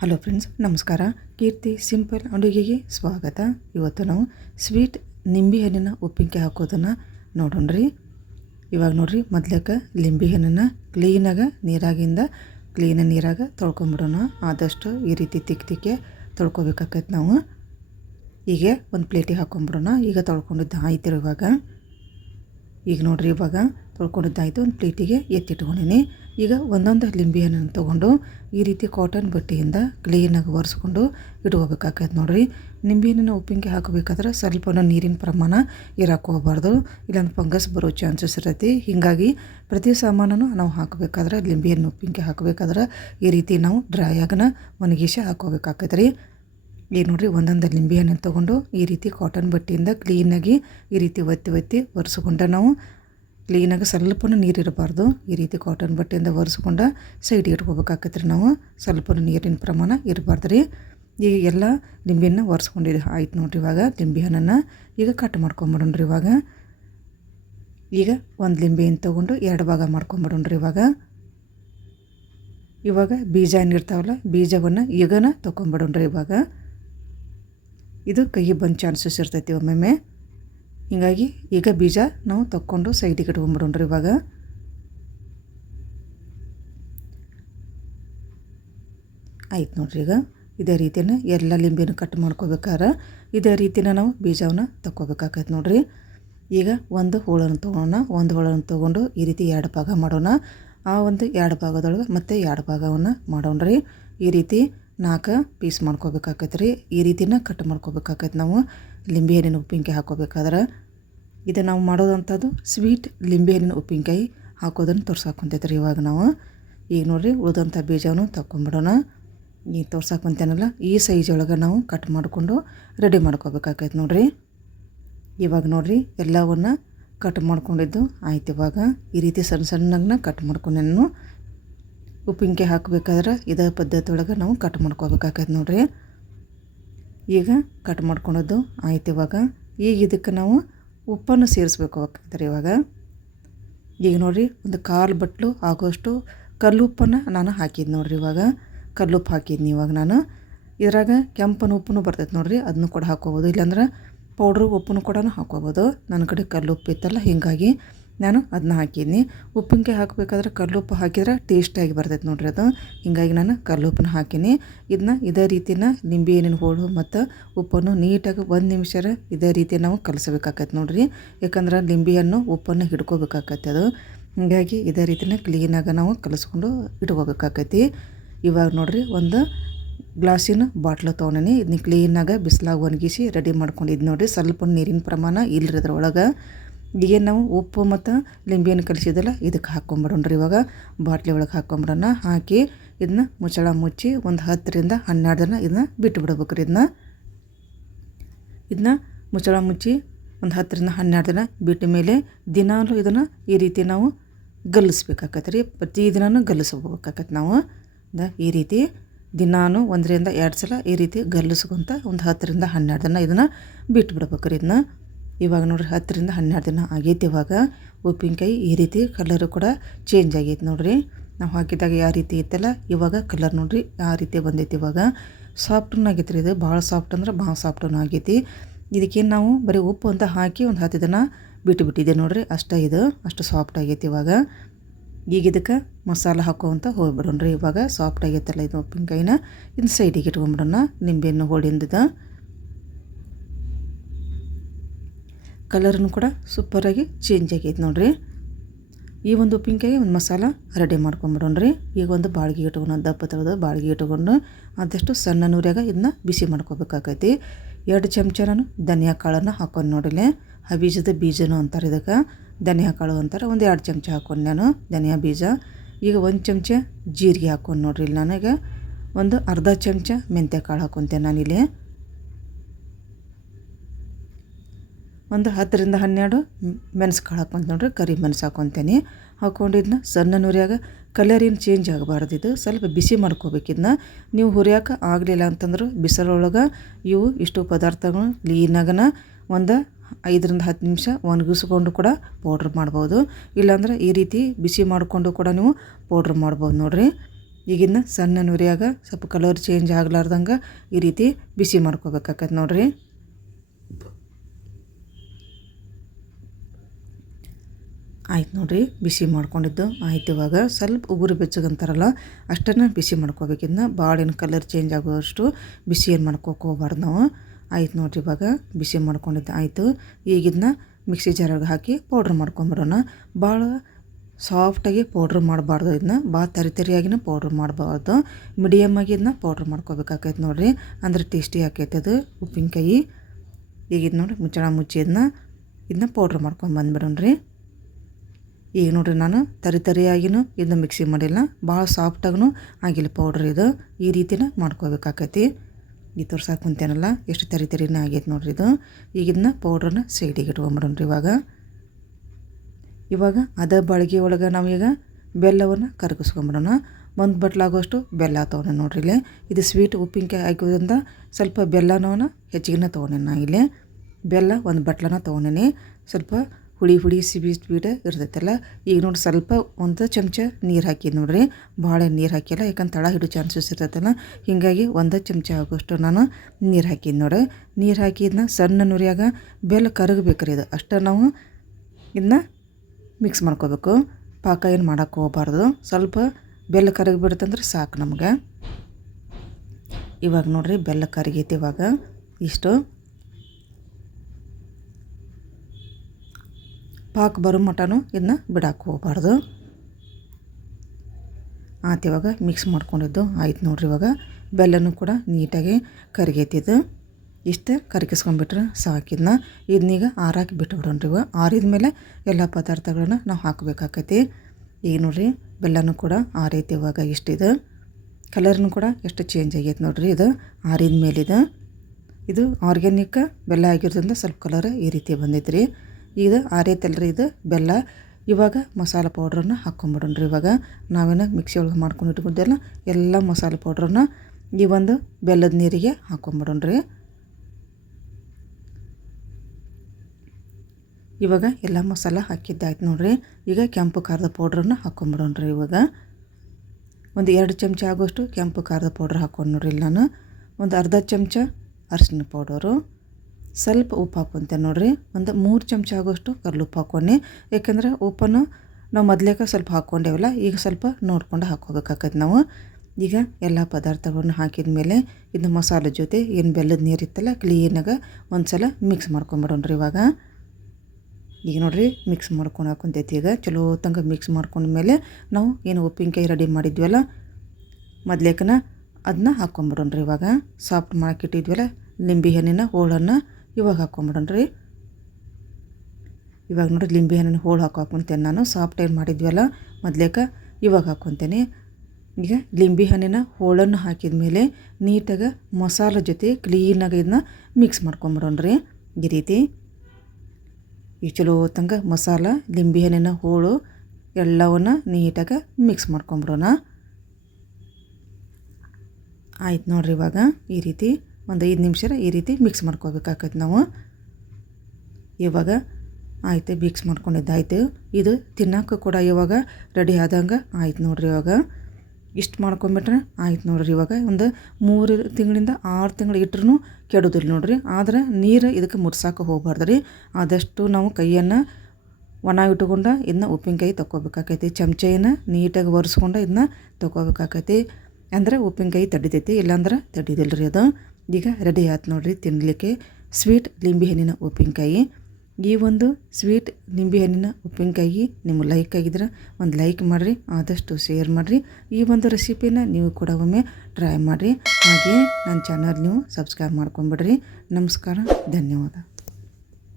Hello friends, ನಮಸ್ಕಾರ. ಕೀರ್ತಿ simple ಅಡುಗೆಗೆ ಸ್ವಾಗತ. ಇವತ್ತು ನಾವು ಸ್ವೀಟ್ ನಿಂಬೆ ಹಣ್ಣಿನ ಉಪ್ಪಿನಕಾಯಿ ಹಾಕೋದನ್ನು ನೋಡೋಣ್ರಿ. ಇವಾಗ ನೋಡ್ರಿ, ಮೊದ್ಲಕ್ಕೆ ಲಿಂಬೆ ಹಣ್ಣನ್ನು ಕ್ಲೀನಾಗಿ ನೀರಾಗ ತೊಳ್ಕೊಂಬಿಡೋಣ. ಆದಷ್ಟು ಈ ರೀತಿ ತಿಕ್ಕೆ ತೊಳ್ಕೊಬೇಕಾಕೈತೆ ನಾವು. ಈಗ ಒಂದು ಪ್ಲೇಟಿಗೆ ಹಾಕೊಂಬಿಡೋಣ. ಈಗ ತೊಳ್ಕೊಂಡಿದ್ದು ಆಯ್ತು. ಈಗ ನೋಡ್ರಿ, ಇವಾಗ ತೊಳ್ಕೊಂಡಿದ್ದಾಯಿತು. ಒಂದು ಪ್ಲೇಟಿಗೆ ಎತ್ತಿಟ್ಕೊಂಡಿನಿ. ಈಗ ಒಂದೊಂದು ಲಿಂಬೆ ಹಣ್ಣನ್ನು ತೊಗೊಂಡು ಈ ರೀತಿ ಕಾಟನ್ ಬಟ್ಟೆಯಿಂದ ಕ್ಲೀನಾಗಿ ಒರೆಸ್ಕೊಂಡು ಇಟ್ಕೋಬೇಕಾಗತ್ತೆ ನೋಡ್ರಿ. ನಿಂಬೆ ಹಣ್ಣಿನ ಉಪ್ಪಿನಕಾಯಿ ಹಾಕಬೇಕಾದ್ರೆ ಸ್ವಲ್ಪ ನೀರಿನ ಪ್ರಮಾಣ ಇರಕ್ಕೆ ಹೋಗಬಾರ್ದು, ಇಲ್ಲಾಂದ್ರೆ ಫಂಗಸ್ ಬರೋ ಚಾನ್ಸಸ್ ಇರತ್ತೆ. ಹೀಗಾಗಿ ಪ್ರತಿ ಸಾಮಾನನ್ನು ನಾವು ಹಾಕಬೇಕಾದ್ರೆ, ಲಿಂಬೆ ಹಣ್ಣು ಉಪ್ಪಿನಕಾಯಿ ಹಾಕಬೇಕಾದ್ರೆ ಈ ರೀತಿ ನಾವು ಡ್ರೈಯಾಗನ ಒಣಗಿಸಿ ಹಾಕೋಬೇಕಾಗತ್ತೆ ರೀ. ಈಗ ನೋಡ್ರಿ, ಒಂದೊಂದು ಲಿಂಬೆ ಹಣ್ಣನ್ನು ತೊಗೊಂಡು ಈ ರೀತಿ ಕಾಟನ್ ಬಟ್ಟೆಯಿಂದ ಕ್ಲೀನಾಗಿ ಈ ರೀತಿ ಒತ್ತಿ ಒರೆಸ್ಕೊಂಡು ನಾವು ಕ್ಲೀನಾಗಿ ಸ್ವಲ್ಪ ನೀರಿರಬಾರ್ದು. ಈ ರೀತಿ ಕಾಟನ್ ಬಟ್ಟೆಯಿಂದ ಒರೆಸ್ಕೊಂಡು ಸೈಡಿಗೆ ಇಟ್ಕೋಬೇಕಾಗತ್ತೆ ರೀ. ನಾವು ಸ್ವಲ್ಪ ನೀರಿನ ಪ್ರಮಾಣ ಇರಬಾರ್ದು ರೀ. ಈಗ ಎಲ್ಲ ಲಿಂಬೆಹಣ್ಣು ಒರೆಸ್ಕೊಂಡಿದ್ದು ಆಯ್ತು ನೋಡ್ರಿ. ಇವಾಗ ಲಿಂಬೆ ಹಣ್ಣನ್ನು ಈಗ ಕಟ್ ಮಾಡ್ಕೊಂಬಿಡೋಣ್ರಿ. ಈಗ ಒಂದು ಲಿಂಬೆಹಣ್ಣು ತೊಗೊಂಡು 2 ಭಾಗ ಮಾಡ್ಕೊಂಬಿಡೋಣ್ರಿ. ಇವಾಗ ಬೀಜ ಏನಿರ್ತಾವಲ್ಲ, ಬೀಜವನ್ನು ಈಗನ ತೊಗೊಂಬಿಡೋಣ್ರಿ. ಇದು ಕೈಗೆ ಬಂದು ಚಾನ್ಸಸ್ ಇರ್ತೈತಿ ಒಮ್ಮೊಮ್ಮೆ. ಹೀಗಾಗಿ ಈಗ ಬೀಜ ನಾವು ತಕ್ಕೊಂಡು ಸೈಡಿಗೆ ಇಟ್ಕೊಂಬಿಡೋಣ್ರಿ. ಆಯ್ತು ನೋಡ್ರಿ. ಈಗ ಇದೇ ರೀತಿನ ಎಲ್ಲ ಲಿಂಬೆನೂ ಕಟ್ ಮಾಡ್ಕೋಬೇಕಾದ್ರೆ ಇದೇ ರೀತಿನ ನಾವು ಬೀಜವನ್ನು ತಕ್ಕೋಬೇಕಾಗತ್ತೆ ನೋಡ್ರಿ. ಈಗ ಒಂದು ಹೋಳನ್ನು ತೊಗೊಳೋಣ. ಒಂದು ಹೋಳನ್ನು ತೊಗೊಂಡು ಈ ರೀತಿ 2 ಭಾಗ ಮಾಡೋಣ. ಆ ಒಂದು 2 ಭಾಗದೊಳಗೆ ಮತ್ತೆ 2 ಭಾಗವನ್ನು ಮಾಡೋಣ್ರಿ. ಈ ರೀತಿ 4 ಪೀಸ್ ಮಾಡ್ಕೋಬೇಕಾಗತ್ತೆ ರೀ. ಈ ರೀತಿನ ಕಟ್ ಮಾಡ್ಕೋಬೇಕಾಗತ್ತೆ ನಾವು ಲಿಂಬೆ ಹಣ್ಣಿನ ಉಪ್ಪಿನಕಾಯಿ ಹಾಕೋಬೇಕಾದ್ರೆ. ಇದು ನಾವು ಮಾಡೋದಂಥದ್ದು ಸ್ವೀಟ್ ಲಿಂಬೆ ಹಣ್ಣಿನ ಉಪ್ಪಿನಕಾಯಿ ಹಾಕೋದನ್ನು ತೋರ್ಸಾಕೊಂತೈತೆ ರೀ. ಈಗ ನೋಡಿರಿ, ಉಳಿದಂಥ ಬೀಜವನ್ನು ತಗೊಂಬಿಡೋಣ. ಈ ತೋರ್ಸಾಕೊಂತೇನಲ್ಲ, ಈ ಸೈಜ್ ಒಳಗೆ ನಾವು ಕಟ್ ಮಾಡಿಕೊಂಡು ರೆಡಿ ಮಾಡ್ಕೋಬೇಕಾಗೈತೆ ನೋಡಿರಿ. ಇವಾಗ ನೋಡಿರಿ, ಎಲ್ಲವನ್ನು ಕಟ್ ಮಾಡ್ಕೊಂಡಿದ್ದು ಆಯ್ತು. ಇವಾಗ ಈ ರೀತಿ ಸಣ್ಣಗೆ ಕಟ್ ಮಾಡ್ಕೊಂಡು ಉಪ್ಪಿನಕಾಯಿ ಹಾಕಬೇಕಾದ್ರೆ ಇದೇ ಪದ್ಧತಿ ಒಳಗೆ ನಾವು ಕಟ್ ಮಾಡ್ಕೋಬೇಕಾಗೈತೆ ನೋಡಿರಿ. ಈಗ ಕಟ್ ಮಾಡ್ಕೊಂಡದ್ದು ಆಯ್ತು. ಈಗ ಇದಕ್ಕೆ ನಾವು ಉಪ್ಪನ್ನು ಸೇರಿಸ್ಬೇಕಾಗ್ತದೆ ರೀ. ಈಗ ನೋಡಿರಿ, ಒಂದು 1/4 ಬಟ್ಲು ಆಗೋಷ್ಟು ಕಲ್ಲುಪ್ಪನ್ನು ನಾನು ಹಾಕಿದ್ದು ನೋಡಿರಿ. ಕಲ್ಲುಪ್ಪು ಹಾಕಿದ್ನಿ. ನಾನು ಇದ್ರಾಗ ಕೆಂಪನ ಉಪ್ಪು ಬರ್ತೈತೆ ನೋಡಿರಿ, ಅದನ್ನು ಕೂಡ ಹಾಕೋಬೋದು. ಇಲ್ಲಾಂದ್ರೆ ಪೌಡ್ರು ಉಪ್ಪನ್ನು ಕೂಡ ಹಾಕೋಬೋದು. ನನ್ನ ಕಡೆ ಕಲ್ಲುಪ್ಪು ಇತ್ತಲ್ಲ, ಹೀಗಾಗಿ ನಾನು ಅದನ್ನ ಹಾಕಿದ್ನಿ. ಉಪ್ಪಿನಕಾಯಿ ಹಾಕಬೇಕಾದ್ರೆ ಕಲ್ಲುಪ್ಪು ಹಾಕಿದ್ರೆ ಟೇಸ್ಟಾಗಿ ಬರ್ತೈತೆ ನೋಡಿರಿ ಅದು. ಹೀಗಾಗಿ ನಾನು ಕಲ್ಲುಪ್ಪನ್ನ ಹಾಕೀನಿ. ಇದನ್ನ ಇದೇ ರೀತಿನ ನಿಂಬೆ ಹಣ್ಣಿನ ಹೋಳು ಮತ್ತು ಉಪ್ಪನ್ನು ನೀಟಾಗಿ 1 ನಿಮಿಷ ಇದೇ ರೀತಿ ನಾವು ಕಲಸಬೇಕಾಗತ್ತೆ ನೋಡಿರಿ. ಯಾಕಂದ್ರೆ ಲಿಂಬೆ ಹಣ್ಣು ಉಪ್ಪನ್ನು ಹಿಡ್ಕೋಬೇಕಾಗತ್ತೆ ಅದು. ಹೀಗಾಗಿ ಇದೇ ರೀತಿನ ಕ್ಲೀನಾಗಿ ನಾವು ಕಲಿಸ್ಕೊಂಡು ಇಟ್ಕೋಬೇಕಾಗೈತಿ. ಇವಾಗ ನೋಡಿರಿ, ಒಂದು ಗ್ಲಾಸಿನ ಬಾಟ್ಲು ತೊಗೊಂಡಿನಿ. ಇದನ್ನ ಕ್ಲೀನಾಗಿ ಬಿಸಿಲಾಗಿ ಒಣಗಿಸಿ ರೆಡಿ ಮಾಡ್ಕೊಂಡಿದ್ದು ನೋಡಿರಿ. ಸ್ವಲ್ಪ ನೀರಿನ ಪ್ರಮಾಣ ಇಲ್ಲರಿ ಅದ್ರೊಳಗೆ. ಈಗ ನಾವು ಉಪ್ಪು ಮತ್ತು ಲಿಂಬೆಹಣ್ಣು ಕಲಿಸಿದಲ್ಲ, ಇದಕ್ಕೆ ಹಾಕ್ಕೊಂಬಿಡೋಣ್ರಿ. ಬಾಟ್ಲಿ ಒಳಗೆ ಹಾಕ್ಕೊಂಬಿಡೋಣ. ಹಾಕಿ ಇದನ್ನ ಮುಚ್ಚಳ ಮುಚ್ಚಿ ಒಂದು 10ರಿಂದ 12 ದಿನ ಇದನ್ನ ಬಿಟ್ಟು ಬಿಡ್ಬೇಕ್ರಿ. ಇದನ್ನ ಮುಚ್ಚಳ ಮುಚ್ಚಿ ಒಂದು 10ರಿಂದ 12 ದಿನ ಬಿಟ್ಟ ಮೇಲೆ ದಿನಾಲೂ ಇದನ್ನು ಈ ರೀತಿ ನಾವು ಗಲ್ಲಿಸ್ಬೇಕಾಗತ್ತೆ ರೀ. ಪ್ರತಿದಿನವೂ ಗಲ್ಲಿಸ್ಕೋಬೇಕಾಗತ್ತೆ ನಾವು. ಈ ರೀತಿ ದಿನಾನು 1ರಿಂದ 2 ಸಲ ಈ ರೀತಿ ಗಲ್ಲಿಸ್ಕೊಂತ ಒಂದು 10ರಿಂದ 12 ದಿನ ಇದನ್ನು ಬಿಟ್ಟು ಬಿಡ್ಬೇಕ್ರಿ. ಇವಾಗ ನೋಡಿರಿ, 10ರಿಂದ 12 ದಿನ ಆಗೈತಿ. ಉಪ್ಪಿನಕಾಯಿ ಈ ರೀತಿ ಕಲರು ಕೂಡ ಚೇಂಜ್ ಆಗೈತಿ ನೋಡಿರಿ. ನಾವು ಹಾಕಿದಾಗ ಯಾವ ರೀತಿ ಇತ್ತಲ್ಲ, ಇವಾಗ ಕಲರ್ ನೋಡಿರಿ ಯಾವ ರೀತಿ ಬಂದೈತಿ. ಸಾಫ್ಟೂ ಆಗೈತಿ ರೀ. ಇದು ಭಾಳ ಸಾಫ್ಟ್ ಅಂದ್ರೆ ಭಾಳ ಸಾಫ್ಟೂ ಆಗೈತಿ. ಇದಕ್ಕೇನು ನಾವು ಬರೀ ಉಪ್ಪು ಅಂತ ಹಾಕಿ ಒಂದು 10 ದಿನ ಬಿಟ್ಟಿದ್ದೆ ನೋಡಿರಿ. ಅಷ್ಟು ಸಾಫ್ಟ್ ಆಗೈತಿ. ಈಗ ಇದಕ್ಕೆ ಮಸಾಲೆ ಹಾಕೋವಂತ ಹೋಗ್ಬಿಡೋಣ್ರಿ. ಸಾಫ್ಟ್ ಆಗೈತಲ್ಲ ಇದು ಉಪ್ಪಿನಕಾಯಿನ, ಇನ್ನು ಸೈಡಿಗೆ ಇಟ್ಕೊಂಬಿಡೋಣ. ನಿಂಬೆಹಣ್ಣು ಹೋಳಿಂದ ಕಲರ್ನು ಕೂಡ ಸೂಪರಾಗಿ ಚೇಂಜ್ ಆಗೈತೆ ನೋಡಿರಿ. ಈ ಒಂದು ಉಪ್ಪಿನಕಾಯಿ ಒಂದು ಮಸಾಲ ರೆಡಿ ಮಾಡ್ಕೊಂಬಿಡೋಣ್ರಿ. ಈಗ ಒಂದು ಬಾಳ್ಗೆ ಇಟ್ಕೊಂಡು, ದಪ್ಪ ತೆಗೆದು ಬಾಳ್ಗೆ ಇಟ್ಕೊಂಡು ಆದಷ್ಟು ಸಣ್ಣ ನೂರಾಗ ಇದನ್ನ ಬಿಸಿ ಮಾಡ್ಕೋಬೇಕಾಗೈತಿ. 2 ಚಮಚ ನಾನು ಧನಿಯಾ ಕಾಳನ್ನು ಹಾಕೊಂಡು ನೋಡಿಲೆ. ಹಬೀಜದ ಬೀಜನೂ ಅಂತಾರೆ ಇದಕ್ಕೆ, ಧನಿಯಾ ಕಾಳು ಅಂತಾರೆ. ಒಂದು 2 ಚಮಚ ಹಾಕೊಂಡು ನಾನು ಧನಿಯಾ ಬೀಜ. ಈಗ 1 ಚಮಚ ಜೀರಿಗೆ ಹಾಕೊಂಡು ನೋಡ್ರಿ. ನನಗೆ ಒಂದು ಅರ್ಧ ಚಮಚ ಮೆಂತ್ಯ ಕಾಳು ಹಾಕೊತೇನೆ ನಾನಿಲ್ಲಿ. ಒಂದು 10ರಿಂದ 12 ಮೆಣಸು ಕಾಳು ಹಾಕೊಂತ ನೋಡ್ರಿ. ಕರಿ ಮೆಣಸು ಹಾಕೊತೇನೆ. ಹಾಕೊಂಡಿದ್ದನ್ನ ಸಣ್ಣ ನೂರಿಯಾಗ ಕಲರ್ ಏನು ಚೇಂಜ್ ಆಗಬಾರ್ದು. ಇದು ಸ್ವಲ್ಪ ಬಿಸಿ ಮಾಡ್ಕೋಬೇಕು. ಇದನ್ನ ನೀವು ಹುರಿಯೋಕೆ ಆಗಲಿಲ್ಲ ಅಂತಂದ್ರೆ ಬಿಸಿಲೊಳಗೆ ಇಷ್ಟು ಪದಾರ್ಥಗಳು ಕ್ಲೀನಾಗನ ಒಂದು 5ರಿಂದ 10 ನಿಮಿಷ ಒಣಗಿಸ್ಕೊಂಡು ಕೂಡ ಪೌಡ್ರ್ ಮಾಡ್ಬೋದು. ಇಲ್ಲಾಂದ್ರೆ ಈ ರೀತಿ ಬಿಸಿ ಮಾಡಿಕೊಂಡು ಕೂಡ ನೀವು ಪೌಡ್ರ್ ಮಾಡ್ಬೋದು ನೋಡಿರಿ. ಈಗಿನ್ನ ಸಣ್ಣ ನುರಿಯಾಗ ಸ್ವಲ್ಪ ಕಲರ್ ಚೇಂಜ್ ಆಗ್ಲಾರ್ದಂಗೆ ಈ ರೀತಿ ಬಿಸಿ ಮಾಡ್ಕೋಬೇಕಾಕತ್ತೆ ನೋಡಿರಿ. ಆಯ್ತು ನೋಡಿರಿ, ಬಿಸಿ ಮಾಡ್ಕೊಂಡಿದ್ದು ಆಯ್ತು. ಇವಾಗ ಸ್ವಲ್ಪ ಉಗುರು ಬೆಚ್ಚಗಂತಾರಲ್ಲ ಅಷ್ಟನ್ನು ಬಿಸಿ ಮಾಡ್ಕೋಬೇಕಿನ್ನ ಭಾಳ ಏನು ಕಲರ್ ಚೇಂಜ್ ಆಗೋಷ್ಟು ಬಿಸಿ ಏನು ಮಾಡ್ಕೋಕೋಬಾರ್ದು ನಾವು. ಆಯ್ತು ನೋಡಿರಿ, ಇವಾಗ ಬಿಸಿ ಮಾಡ್ಕೊಂಡಿದ್ದು ಆಯಿತು. ಈಗಿದನ್ನ ಮಿಕ್ಸಿ ಜಾರಾಗ ಹಾಕಿ ಪೌಡ್ರ್ ಮಾಡ್ಕೊಂಬಿಡೋಣ. ಭಾಳ ಸಾಫ್ಟಾಗಿ ಪೌಡ್ರ್ ಮಾಡಬಾರ್ದು, ಇದನ್ನ ಭಾಳ ತರಿಯಾಗಿನ ಪೌಡ್ರ್ ಮಾಡಬಾರ್ದು, ಮೀಡಿಯಮ್ಮಾಗಿ ಇದನ್ನ ಪೌಡ್ರ್ ಮಾಡ್ಕೋಬೇಕಾಕೈತೆ ನೋಡಿರಿ. ಅಂದ್ರೆ ಟೇಸ್ಟಿ ಆಕೈತೆ ಅದು ಉಪ್ಪಿನಕಾಯಿ. ಈಗ ಇದು ನೋಡಿ ಮುಚ್ಚಳ ಮುಚ್ಚಿ ಇದನ್ನ ಪೌಡ್ರ್ ಮಾಡ್ಕೊಂಡು ಬಂದುಬಿಡೋಣ್ರಿ. ಈಗ ನೋಡಿರಿ ನಾನು ತರಿಯಾಗಿನೂ ಇದನ್ನ ಮಿಕ್ಸಿ ಮಾಡಿಲ್ಲ, ಭಾಳ ಸಾಫ್ಟಾಗೂ ಆಗಿಲ್ಲ ಪೌಡ್ರ್. ಇದು ಈ ರೀತಿನ ಮಾಡ್ಕೋಬೇಕಾಕೈತಿ. ಈ ತೋರ್ಸಾಕೆ ಕುಂತೇನಲ್ಲ ಎಷ್ಟು ತರಿನೇ ಆಗೈತೆ ನೋಡ್ರಿ ಇದು. ಈಗ ಇದನ್ನ ಪೌಡ್ರನ್ನ ಸೈಡಿಗೆ ಇಟ್ಕೊಂಬಿಡೋಣ್ರಿ. ಇವಾಗ ಅದೇ ಬಾಳಿಗೆ ಒಳಗೆ ನಾವೀಗ ಬೆಲ್ಲವನ್ನು ಕರಗಿಸ್ಕೊಂಬಿಡೋಣ. ಒಂದು ಬಟ್ಲಾಗೋಷ್ಟು ಬೆಲ್ಲ ತೊಗೊಂಡೆ ನೋಡ್ರಿ ಇಲ್ಲಿ. ಇದು ಸ್ವೀಟ್ ಉಪ್ಪಿನಕಾಯಿ ಹಾಕೋದ್ರಿಂದ ಸ್ವಲ್ಪ ಬೆಲ್ಲನವನ್ನ ಹೆಚ್ಚಿಗೆ ತೊಗೊಂಡೆ ನಾ ಇಲ್ಲಿ. ಬೆಲ್ಲ ಒಂದು ಬಟ್ಲನ ತೊಗೊಂಡೇನಿ. ಸ್ವಲ್ಪ ಹುಳಿ ಸ್ವೀಟ್ ಇರ್ತೈತಲ್ಲ. ಈಗ ನೋಡಿ ಸ್ವಲ್ಪ ಒಂದು ಚಮಚ ನೀರು ಹಾಕಿದ್ದು ನೋಡ್ರಿ, ಭಾಳ ನೀರು ಹಾಕಿಲ್ಲ, ಯಾಕಂದ್ರೆ ತಳ ಹಿಡಿಯೋ ಚಾನ್ಸಸ್ ಇರ್ತೈತಲ್ಲ. ಹೀಗಾಗಿ ಒಂದು ಚಮಚ ಆಗೋಷ್ಟು ನಾನು ನೀರು ಹಾಕಿದ್ದು ನೋಡಿ. ನೀರು ಹಾಕಿದ್ನ ಸಣ್ಣ ನುರಿಯಾಗ ಬೆಲ್ಲ ಕರಗಬೇಕ್ರಿ. ಇದು ಅಷ್ಟು ನಾವು ಇದನ್ನ ಮಿಕ್ಸ್ ಮಾಡ್ಕೋಬೇಕು. ಪಾಕ ಏನು ಮಾಡೋಕ್ಕೆ ಹೋಗಬಾರ್ದು, ಸ್ವಲ್ಪ ಬೆಲ್ಲ ಕರಗಿಬಿಡುತ್ತಂದ್ರೆ ಸಾಕು ನಮ್ಗೆ. ಇವಾಗ ನೋಡಿರಿ ಬೆಲ್ಲ ಕರಗೈತಿ. ಇವಾಗ ಇಷ್ಟು ಪಾಕ ಬರೋ ಮಟನೂ ಇದನ್ನ ಬಿಡಕ್ಕೆ ಹೋಗಬಾರ್ದು. ಆಯ್ತು, ಇವಾಗ ಮಿಕ್ಸ್ ಮಾಡ್ಕೊಂಡಿದ್ದು ಆಯ್ತು ನೋಡ್ರಿ. ಇವಾಗ ಬೆಲ್ಲನೂ ಕೂಡ ನೀಟಾಗಿ ಕರಗೈತಿದ್ದು. ಇಷ್ಟು ಕರಗಿಸ್ಕೊಂಡ್ಬಿಟ್ರೆ ಸಾಕಿದ್ನ. ಇದನ್ನೀಗ ಆರಾಕಿ ಬಿಟ್ಬಿಡೋಣ್ರಿ. ಆರಿದ ಮೇಲೆ ಎಲ್ಲ ಪದಾರ್ಥಗಳನ್ನ ನಾವು ಹಾಕಬೇಕಾಕೈತಿ. ಈಗ ನೋಡಿರಿ ಬೆಲ್ಲನೂ ಕೂಡ ಆರೈತಿ. ಇವಾಗ ಇಷ್ಟಿದು ಕಲರ್ನೂ ಕೂಡ ಎಷ್ಟು ಚೇಂಜ್ ಆಗೈತೆ ನೋಡಿರಿ. ಇದು ಆರಿದ ಮೇಲಿದು. ಇದು ಆರ್ಗ್ಯಾನಿಕ್ ಬೆಲ್ಲ ಆಗಿರೋದ್ರಿಂದ ಸ್ವಲ್ಪ ಕಲರ್ ಈ ರೀತಿ ಬಂದೈತ್ರಿ. ಇದು ಆರೈತಲ್ರಿ ಇದು ಬೆಲ್ಲ. ಇವಾಗ ಮಸಾಲೆ ಪೌಡ್ರನ್ನ ಹಾಕ್ಕೊಂಬಿಡೋಣ್ರಿ. ಇವಾಗ ನಾವೇನು ಮಿಕ್ಸಿ ಒಳಗೆ ಮಾಡ್ಕೊಂಡು ಇಟ್ಕೊಂಡಿದ್ದೆಲ್ಲ ಎಲ್ಲ ಮಸಾಲೆ ಪೌಡ್ರನ್ನ ಈ ಒಂದು ಬೆಲ್ಲದ ನೀರಿಗೆ ಹಾಕ್ಕೊಂಬಿಡೋಣ್ರಿ. ಇವಾಗ ಎಲ್ಲ ಮಸಾಲ ಹಾಕಿದ್ದಾಯ್ತು ನೋಡಿರಿ. ಈಗ ಕೆಂಪು ಖಾರದ ಪೌಡ್ರನ್ನ ಹಾಕ್ಕೊಂಬಿಡೋಣ್ರಿ. ಇವಾಗ ಒಂದು 2 ಚಮಚ ಆಗೋಷ್ಟು ಕೆಂಪು ಖಾರದ ಪೌಡ್ರ್ ಹಾಕ್ಕೊಂಡು ನೋಡ್ರಿ. ಇಲ್ಲಿ ನಾನು ಒಂದು ಅರ್ಧ ಚಮಚ ಅರಿಶಿನ ಪೌಡರು, ಸ್ವಲ್ಪ ಉಪ್ಪು ಹಾಕ್ಕೊಂತೇನೆ ನೋಡಿರಿ. ಒಂದು 3 ಚಮಚ ಆಗೋಷ್ಟು ಕರ್ಲುಪ್ಪು ಹಾಕ್ಕೊಂಡು, ಯಾಕೆಂದ್ರೆ ಉಪ್ಪನ್ನು ನಾವು ಮೊದಲೇಕ ಸ್ವಲ್ಪ ಹಾಕ್ಕೊಂಡೇವಲ್ಲ, ಈಗ ಸ್ವಲ್ಪ ನೋಡ್ಕೊಂಡು ಹಾಕ್ಕೋಬೇಕಾಕೈತೆ ನಾವು. ಈಗ ಎಲ್ಲ ಪದಾರ್ಥಗಳನ್ನ ಹಾಕಿದ ಮೇಲೆ ಇದು ಮಸಾಲೆ ಜೊತೆ ಏನು ಬೆಲ್ಲದ ನೀರಿತ್ತಲ್ಲ ಕ್ಲೀನಾಗ ಒಂದು ಸಲ ಮಿಕ್ಸ್ ಮಾಡ್ಕೊಂಬಿಡೋಣ್ರಿ. ಈಗ ನೋಡಿರಿ ಮಿಕ್ಸ್ ಮಾಡ್ಕೊಂಡು ಹಾಕೊಂತೈತಿ. ಈಗ ಚಲೋ ತಂಗ ಮಿಕ್ಸ್ ಮಾಡ್ಕೊಂಡ್ಮೇಲೆ ನಾವು ಏನು ಉಪ್ಪಿನಕಾಯಿ ರೆಡಿ ಮಾಡಿದ್ವಲ್ಲ ಮೊದಲೇಕನ ಅದನ್ನ ಹಾಕ್ಕೊಂಬಿಡೋಣ್ರಿ. ಇವಾಗ ಸಾಫ್ಟ್ ಮಾಡಾಕಿಟ್ಟಿದ್ವಲ್ಲ ಲಿಂಬೆ ಹಣ್ಣಿನ ಹೋಳನ್ನು ಇವಾಗ ಹಾಕ್ಕೊಂಬಿಡೋಣ್ರಿ. ಇವಾಗ ನೋಡಿರಿ ಲಿಂಬೆ ಹಣ್ಣಿನ ಹೋಳು ಹಾಕ್ಕೊಂತೇನೆ ನಾನು. ಸಾಫ್ಟ್ ಏನು ಮಾಡಿದ್ವಲ್ಲ ಮೊದಲೇಕ ಇವಾಗ ಹಾಕ್ಕೊತೇನೆ. ಈಗ ಲಿಂಬೆ ಹಣ್ಣಿನ ಹೋಳನ್ನು ಹಾಕಿದ ಮೇಲೆ ನೀಟಾಗಿ ಮಸಾಲೆ ಜೊತೆ ಕ್ಲೀನಾಗಿ ಇದನ್ನ ಮಿಕ್ಸ್ ಮಾಡ್ಕೊಂಬಿಡೋಣ್ರಿ. ಈ ರೀತಿ ಈ ಚಲೋ ತಂಗ ಮಸಾಲ ಲಿಂಬೆ ಹಣ್ಣಿನ ಹೋಳು ಎಲ್ಲವನ್ನ ನೀಟಾಗಿ ಮಿಕ್ಸ್ ಮಾಡ್ಕೊಂಬಿಡೋಣ. ಆಯ್ತು ನೋಡ್ರಿ. ಇವಾಗ ಈ ರೀತಿ ಒಂದು 5 ನಿಮಿಷ ಈ ರೀತಿ ಮಿಕ್ಸ್ ಮಾಡ್ಕೋಬೇಕಾಕೈತೆ ನಾವು. ಇವಾಗ ಆಯ್ತು ಮಿಕ್ಸ್ ಮಾಡ್ಕೊಂಡಿದ್ದಾಯ್ತು. ಇದು ತಿನ್ನೋಕೆ ಕೂಡ ಇವಾಗ ರೆಡಿ ಆದಂಗೆ ಆಯ್ತು ನೋಡ್ರಿ. ಇವಾಗ ಇಷ್ಟು ಮಾಡ್ಕೊಂಬಿಟ್ರೆ ಆಯ್ತು ನೋಡ್ರಿ. ಇವಾಗ ಒಂದು 3 ತಿಂಗಳಿಂದ 6 ತಿಂಗಳು ಇಟ್ರೂ ಕೆಡೋದಿಲ್ಲ ನೋಡ್ರಿ. ಆದ್ರೆ ನೀರು ಇದಕ್ಕೆ ಮುಟ್ಸೋಕೆ ಹೋಗ್ಬಾರ್ದು ರೀ. ಆದಷ್ಟು ನಾವು ಕೈಯನ್ನು ಒಣ ಇಟ್ಕೊಂಡು ಇದನ್ನ ಉಪ್ಪಿನಕಾಯಿ ತೊಗೋಬೇಕಾಕೈತಿ. ಚಮಚೆಯನ್ನು ನೀಟಾಗಿ ಒರೆಸ್ಕೊಂಡು ಇದನ್ನ ತೊಗೋಬೇಕಾಕೈತಿ. ಅಂದ್ರೆ ಉಪ್ಪಿನಕಾಯಿ ತಡಿತೈತಿ, ಇಲ್ಲಾಂದ್ರೆ ತಡಿದಿಲ್ಲ ರೀ ಅದು. ಈಗ ರೆಡಿ ಆಯ್ತು ನೋಡ್ರಿ ತಿನ್ನಲಿಕ್ಕೆ ಸ್ವೀಟ್ ಲಿಂಬೆ ಹಣ್ಣಿನ ಉಪ್ಪಿನಕಾಯಿ. ಈ ಒಂದು ಸ್ವೀಟ್ ನಿಂಬೆ ಹಣ್ಣಿನ ಉಪ್ಪಿನಕಾಯಿ ನಿಮ್ಗೆ ಲೈಕ್ ಆಗಿದ್ರೆ ಒಂದು ಲೈಕ್ ಮಾಡಿರಿ, ಆದಷ್ಟು ಶೇರ್ ಮಾಡಿರಿ. ಈ ಒಂದು ರೆಸಿಪಿನ ನೀವು ಕೂಡ ಒಮ್ಮೆ ಟ್ರೈ ಮಾಡಿರಿ. ಹಾಗೆ ನನ್ನ ಚಾನಲ್ ನೀವು ಸಬ್ಸ್ಕ್ರೈಬ್ ಮಾಡ್ಕೊಂಬಿಡ್ರಿ. ನಮಸ್ಕಾರ, ಧನ್ಯವಾದ.